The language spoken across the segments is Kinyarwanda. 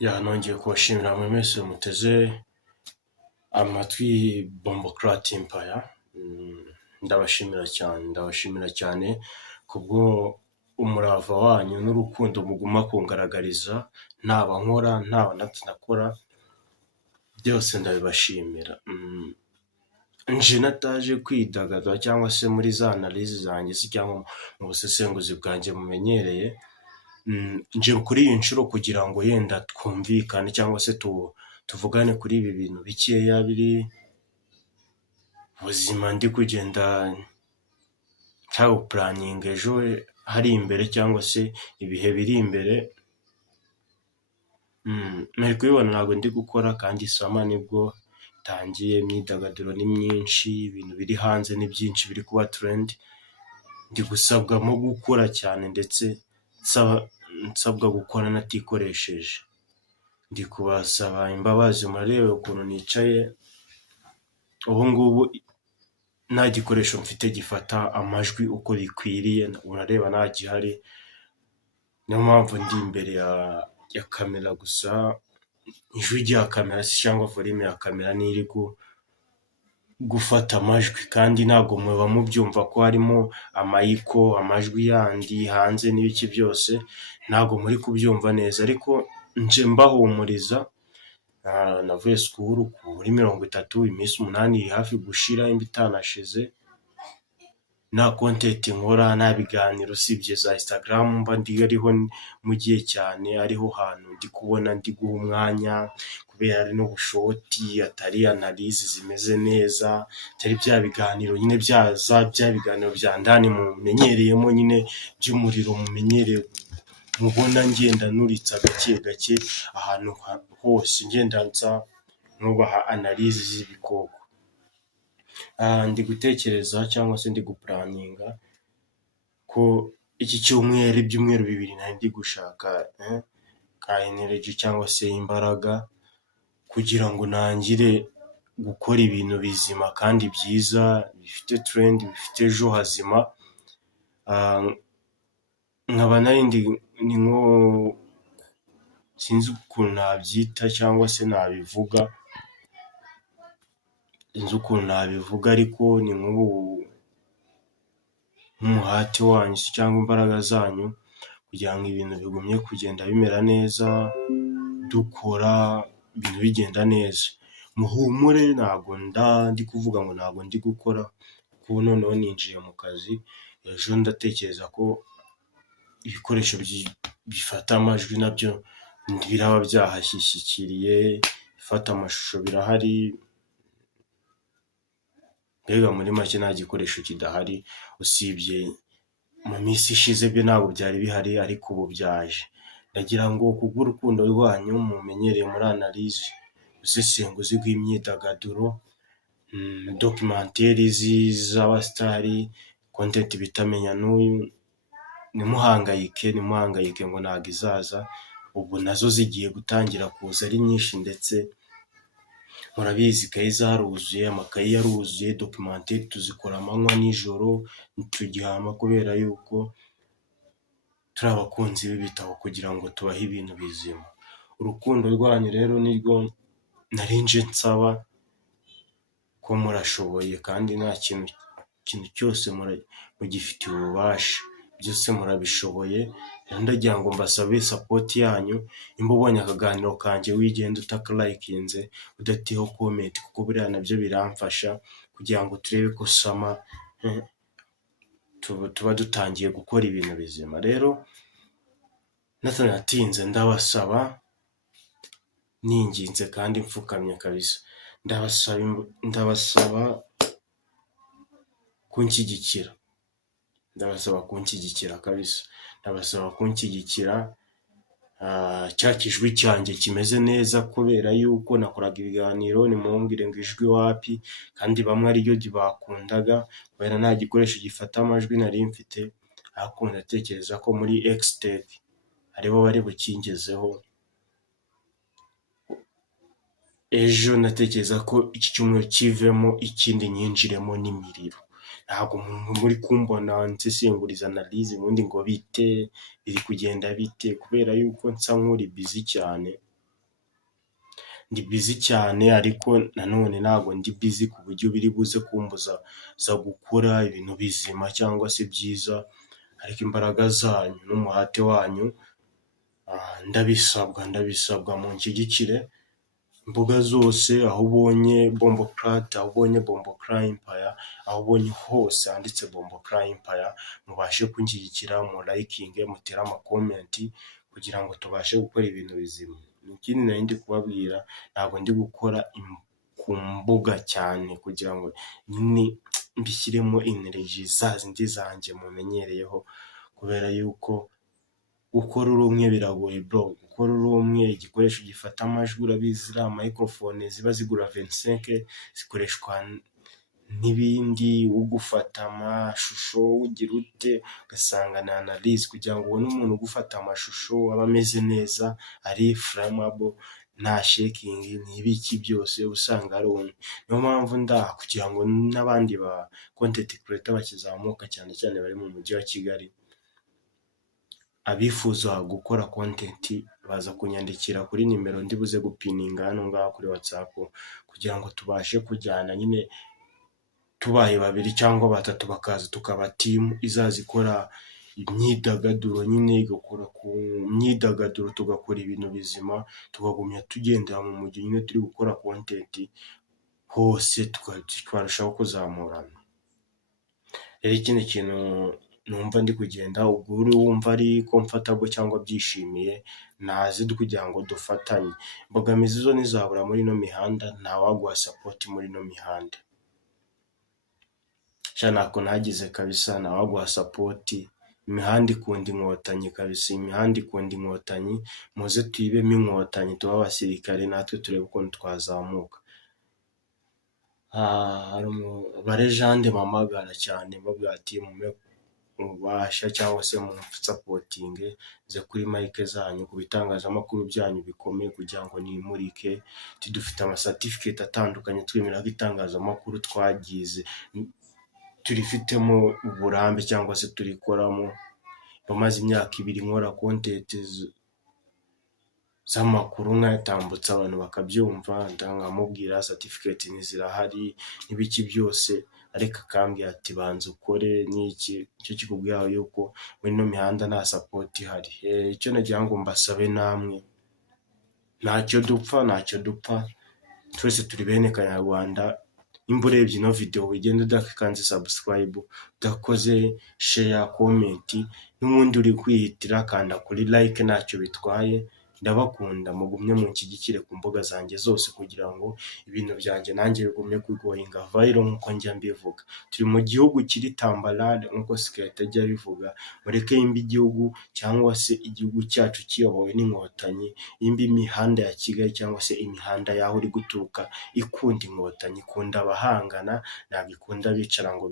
Nongeye kubashimira mwe mwese muteze amatwi Bomboclat Empire. Ndabashimira cyane kubwo umurava wanyu n'urukundo muguma kungaragariza, ntaba nkora ntaba natinakora, byose ndabibashimira. Nje nataje kwidagadura cyangwa se muri za analyse zanjye se cyangwa mu busesenguzi bwanjye mumenyereye, nje kuri iyi nshuro kugira ngo yenda twumvikane cyangwa se tuvugane kuri ibi bintu bikeya biri ubuzima ndi kugenda cyangwa planning ejo hari imbere cyangwa se ibihe biri imbere. Nari kubibona ntabwo ndi gukora kandi sama nibwo tangiye, imyidagaduro ni myinshi, ibintu biri hanze ni byinshi biri kuba trend, ndi gusabwamo gukora cyane ndetse nsabwa gukora natikoresheje. Ndi kubasaba imbabazi, murareba ukuntu nicaye ubu ngubu nta gikoresho mfite gifata amajwi uko bikwiriye, urareba nta gihari, niyo mpamvu ndi imbere ya kamera gusa. Ijwi rya kamera cyangwa volume ya kamera niri gufata amajwi, kandi ntabwo muba mubyumva ko harimo amayiko, amajwi yandi hanze n'ibiki byose ntabwo muri kubyumva neza, ariko nje mbahumuriza. Navuye school kuri 30, iminsi 8 iri hafi gushira imbi itanashize, nta content nkora, nta biganiro usibye za Instagram mba ndi ariho mugiye cyane, ariho hantu ndi kubona ndi guha umwanya, kubera ari no bushoti atari analyse zimeze neza, atari bya biganiro nyine bya biganiro bya ndani mumenyereyemo nyine by'umuriro mumenyereye, mubona ngenda nuritsa gake gake ahantu hose, ngenda nza nubaha analyse z'ibikoko. Ndi gutekereza cyangwa se ndi guplaninga ko iki cyumweru, ibyumweru 2 nari ndi gushaka ka energy cyangwa se imbaraga kugira ngo nangire gukora ibintu bizima kandi byiza bifite trend, bifite ejo hazima. Nkaba narindi ni nko sinzi ukuntu nabyita cyangwa se nabivuga, ariko ni nk'umuhati wanyu cyangwa imbaraga zanyu kugira ngo ibintu bigumye kugenda bimera neza, dukora ibintu bigenda neza. Muhumure, ntabwo ndi kuvuga ngo ntabwo ndi gukora, kuko noneho ninjiye mu kazi. Ejo ndatekereza ko ibikoresho bifata amajwi nabyo biraba byahashyikiriye, ifata amashusho birahari, mbega muri make nta gikoresho kidahari, usibye mu minsi ishize byo ntabwo byari bihari, ariko ubu byaje. Ndagira ngo kubw'urukundo rwanyu mumenyereye muri analyse, ubusesenguzi bw'imyidagaduro, documentaire z'abastari, content bitamenya n'uyu, nimuhangayike ngo ntabwo izaza. Ubu nazo zigiye gutangira kuza ari nyinshi, ndetse murabizi ikayi zaruzuye, amakayi yaruzuye, documentaire tuzikora amanywa nijoro ntitugihama, kubera yuko turi abakunzi b'ibitabo kugira ngo tubahe ibintu bizima. Urukundo rwanyu rero nirwo narinje nsaba, ko murashoboye kandi nta kintu cyose mugifitiye ububasha, byose murabishoboye. Ndagira ngo mbasabe support yanyu, imba ubonye akaganiro kanjye wigenda utakalikinze, udateho comment, kuko buriya nabyo biramfasha kugira ngo turebe ko sama tuba dutangiye gukora ibintu bizima. Rero natanatinze, ndabasaba ninginze kandi mfukamye kabisa, ndabasaba kunshyigikira, kabisa, ndabasaba kunshyigikira. Cya kijwi cyanjye kimeze neza, kubera yuko nakoraga ibiganiro nimumbwire ngo ijwi wapi, kandi bamwe ariryo bakundaga kubera nta gikoresho gifata amajwi nari mfite, ariko ndatekereza ko muri Xtech aribo bari bukingezeho. Ejo natekereza ko iki cyumweru kivemo ikindi nyinjiremo n'imiriro. Ntabwo muri kumbona nsesenguriza analyse ubundi ngo bite, biri kugenda bite, kubera yuko nsa nk'uri busy cyane. ndi busy cyane, ariko nanone ntabwo ndi busy ku buryo biri buze kumbuza gukora ibintu bizima cyangwa se byiza, ariko imbaraga zanyu n'umuhate wanyu ndabisabwa munshyigikire. Imbuga zose, aho ubonye Bomboclat, aho ubonye Bomboclat Empire, aho ubonye hose handitse Bomboclat Empire, mubashe kunshyigikira, murayikinge, mutere amakomenti kugira ngo tubashe gukora ibintu bizima. Ikindi nari ndi kubabwira, ntabwo ndi gukora ku mbuga cyane kugira ngo nyine mbishyiremo energy zindi zanjye mumenyereyeho, kubera yuko gukora uri umwe biragoye bro. Gukora uri umwe, igikoresho gifata amajwi urabizi, ziriya microphone ziba zigura 25 zikoreshwa n'ibindi, ugufata amashusho ugira ute, ugasanga na analyse kugira ngo ubone umuntu ugufata amashusho aba ameze neza, ari flammable, nta shaking, n'ibiki byose usanga ari umwe. Niyo mpamvu ndaha kugira ngo n'abandi ba content creator bakizamuka cyane cyane bari mu mujyi wa Kigali, abifuza gukora content baza kunyandikira kuri nimero ndi buze gupininga hano ngaha kuri WhatsApp, kugira ngo tubashe kujyana nyine tubaye babiri cyangwa batatu, bakaza tukaba team izaza ikora imyidagaduro, nyine igakora ku myidagaduro, tugakora ibintu bizima, tugagumya tugendera mu mujyi nyine turi gukora content hose, twarushaho kuzamurana. Rero ikindi kintu numva ndi kugenda, ubwo uri wumva ari comfortable cyangwa byishimiye, naze kugira ngo dufatanye. Imbogamizi zo ntizabura muri ino mihanda, ntawaguha support muri ino mihanda. Ntako nagize kabisa, ntawaguha support. Imihanda ikunda inkotanyi kabisa, imihanda ikunda inkotanyi, muze tuyibemo inkotanyi, tuba abasirikare, natwe turebe ukuntu twazamuka. Hari abarejande mpamagara cyane babwira ati mubasha cyangwa se mumsapotinge, nze kuri mike zanyu, ku bitangazamakuru byanyu bikomeye kugira ngo nimurike. Dufite amacertificate atandukanye twemera ko itangazamakuru twagize turifitemo uburambe cyangwa se turikoramo. Bamaze imyaka 2 nkora content z'amakuru, nkayatambutsa abantu bakabyumva, nkamubwira certificate ntizirahari n'ibiki byose, ariko akambwira ati banza ukore n'iki. Icyo kikubwira yuko muri ino mihanda nta support ihari. Icyo nagira ngo mbasabe namwe, ntacyo dupfa, twese turi bene Kanyarwanda. Nimba urebye ino video ugenda udakanze subscribe, udakoze share, comment, n'ubundi uri kwihitira kanda kuri like, ntacyo bitwaye. Ndabakunda, mugumye munshyigikire ku mbuga zanjye zose kugira ngo ibintu byanjye nanjye bigumye kugoinga viral nkuko njya mbivuga. Turi mu gihugu kiri tambalale nkuko Sikahita ajya bivuga, mureke imba igihugu cyangwa se igihugu cyacu kiyobowe n'inkotanyi, imba imihanda ya Kigali cyangwa se imihanda yaho uri guturuka ikunda inkotanyi, ikunda abahangana, ntabwo ikunda bicara ngo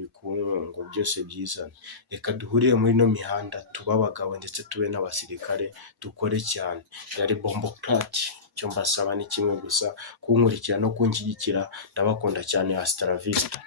ngo byose byizane. Reka duhurire muri ino mihanda, tube abagabo ndetse tube n'abasirikare, dukore cyane. Yari Bomboclat, icyo mbasaba ni kimwe gusa, kunkurikira no kunshyigikira. Ndabakunda cyane, hasta la vista.